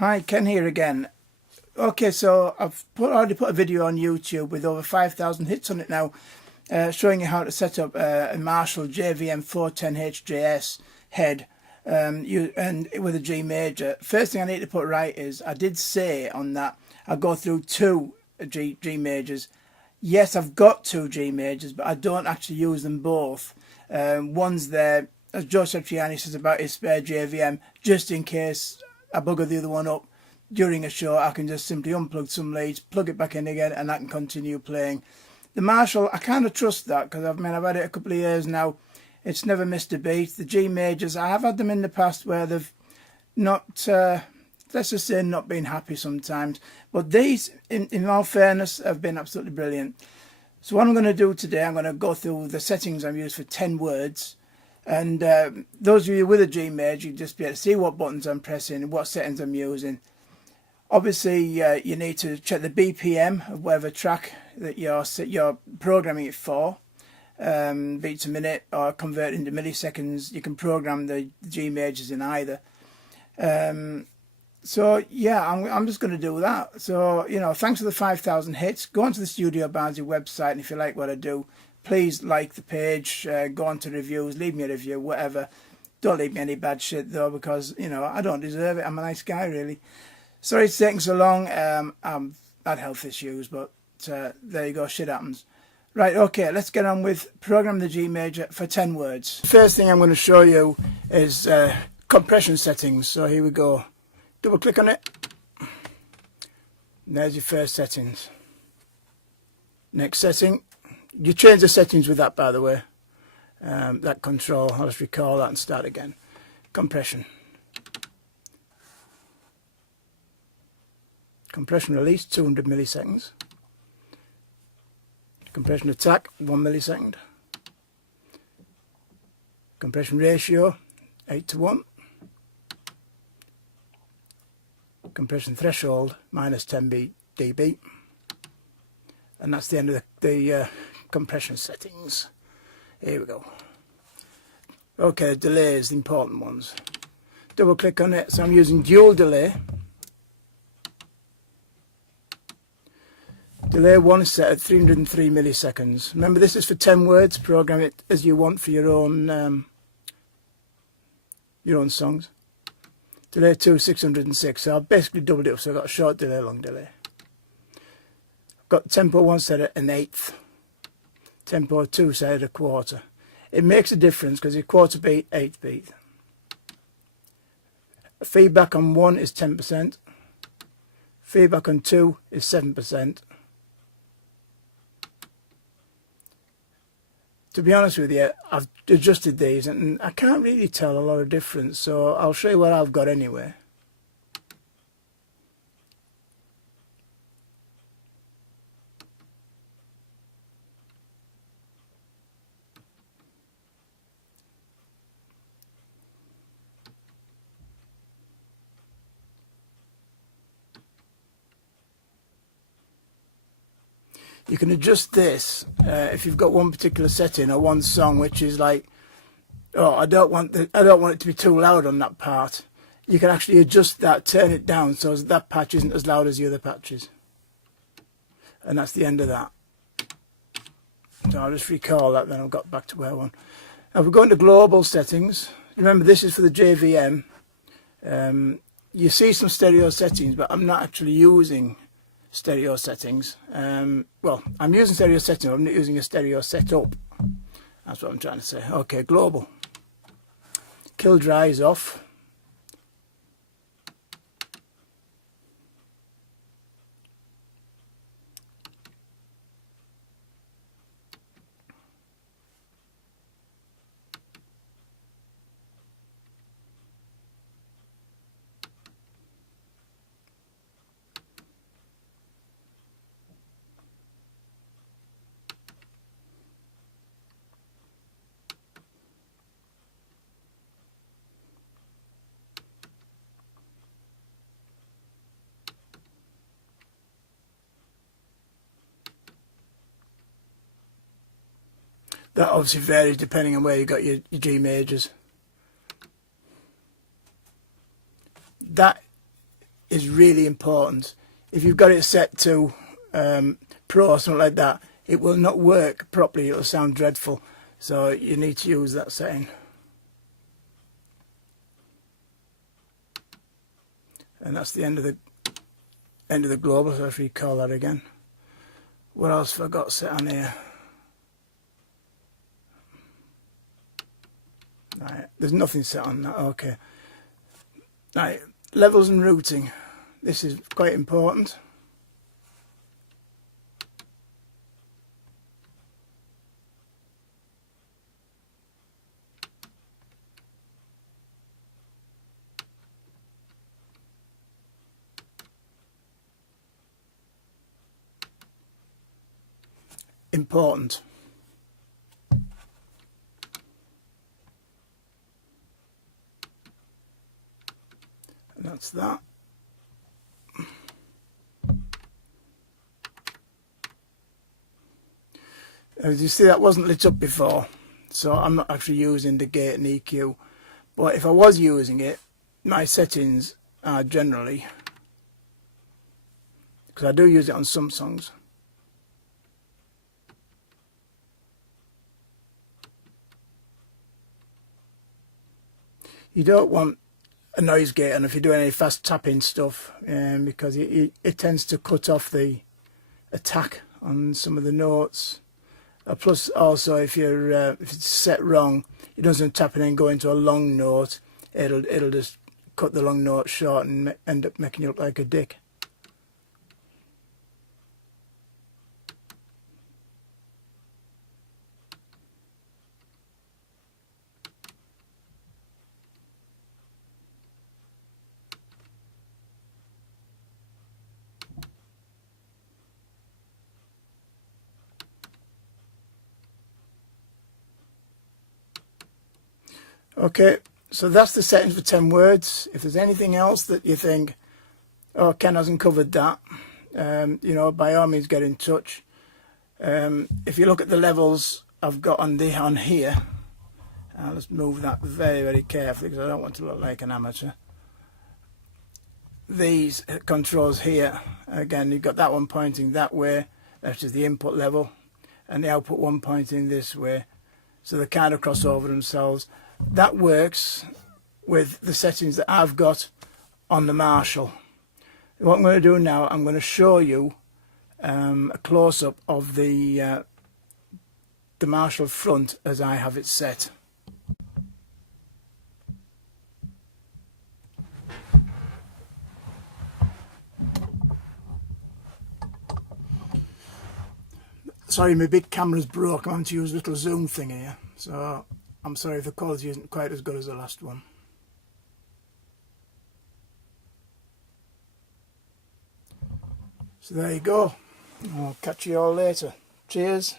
Hi, Ken here again. Okay, so I've already put a video on YouTube with over 5,000 hits on it now, showing you how to set up a Marshall JVM 410 HJS head and with a G major. First thing I need to put right is I did say on that I go through two G majors. Yes, I've got two G majors, but I don't actually use them both. One's there, as Joseph Triani says about his spare JVM, just in case I bugger the other one up during a show. I can just simply unplug some leads, plug it back in again, and I can continue playing. The Marshall, I kind of trust that because I've had it a couple of years now. It's never missed a beat. The G majors, I have had them in the past where they've not, let's just say, not been happy sometimes. But these, in all fairness, have been absolutely brilliant. So what I'm going to do today, I'm going to go through the settings I've used for 10 words. And those of you with a G major, you just be able to see what buttons I'm pressing and what settings I'm using. Obviously, you need to check the BPM of whatever track that you're programming it for. Beats a minute or convert into milliseconds. You can program the G majors in either. So yeah, I'm just going to do that. So, you know, thanks for the 5,000 hits. Go onto the Studio Barnsley website, and if you like what I do, please like the page, go on to reviews, leave me a review, whatever. Don't leave me any bad shit though, because, you know, I don't deserve it. I'm a nice guy, really. Sorry it's taking so long. I've had health issues, but there you go, shit happens. Right, okay, let's get on with program the G major for 10 words. The first thing I'm going to show you is compression settings. So here we go. Double click on it. And there's your first settings. Next setting. You change the settings with that, by the way. That control, I'll just recall that and start again. Compression. Compression release, 200 milliseconds. Compression attack, 1 millisecond. Compression ratio, 8:1. Compression threshold, minus 10 dB. And that's the end of the compression settings. Here we go. Okay, delays, the important ones. Double click on it. So I'm using dual delay. Delay 1 is set at 303 milliseconds. Remember, this is for 10 words. Program it as you want for your own songs. Delay 2, 606. So I've basically doubled it up. So I've got a short delay, long delay. I've got tempo 1 set at 1/8. Tempo 2 set at 1/4. It makes a difference because your quarter beat, 8th beat. Feedback on 1 is 10%. Feedback on 2 is 7%. To be honest with you, I've adjusted these and I can't really tell a lot of difference, so I'll show you what I've got anyway. You can adjust this if you've got one particular setting or one song which is like, oh, I don't want it to be too loud on that part. You can actually adjust that, turn it down so that patch isn't as loud as the other patches. And that's the end of that. So I'll just recall that, then I've got back to where I want. Now we're going to global settings. Remember, this is for the JVM. You see some stereo settings, but I'm not actually using stereo settings. Well, I'm using stereo settings, I'm not using a stereo setup. That's what I'm trying to say. Okay, global. Kill dry is off. That obviously varies depending on where you got your G majors. That is really important. If you've got it set to Pro or something like that, it will not work properly. It'll sound dreadful. So you need to use that setting. And that's the end of the global. So if you recall that again. What else have I got set on here? Right, there's nothing set on that. Okay. Right, levels and routing. This is quite important. Important. And that's that. As you see, that wasn't lit up before, so I'm not actually using the gate and EQ. But if I was using it, my settings are generally, because I do use it on some songs. You don't want a noise gate on if you're doing any fast tapping stuff, because it tends to cut off the attack on some of the notes. Plus, also, if it's set wrong, it doesn't tap in and go into a long note. It'll just cut the long note short and end up making you look like a dick. Okay, so that's the settings for 10 words. If there's anything else that you think, oh, Ken hasn't covered that, you know, by all means get in touch. If you look at the levels I've got on here, let's move that very, very carefully because I don't want to look like an amateur. These controls here, again, you've got that one pointing that way, that's just the input level, and the output one pointing this way. So they kind of cross over themselves. That works with the settings that I've got on the Marshall. What I'm going to do now, I'm going to show you a close-up of the Marshall front as I have it set. Sorry, my big camera's broke. I'm having to use a little zoom thing here, so I'm sorry if the quality isn't quite as good as the last one. So there you go. I'll catch you all later. Cheers.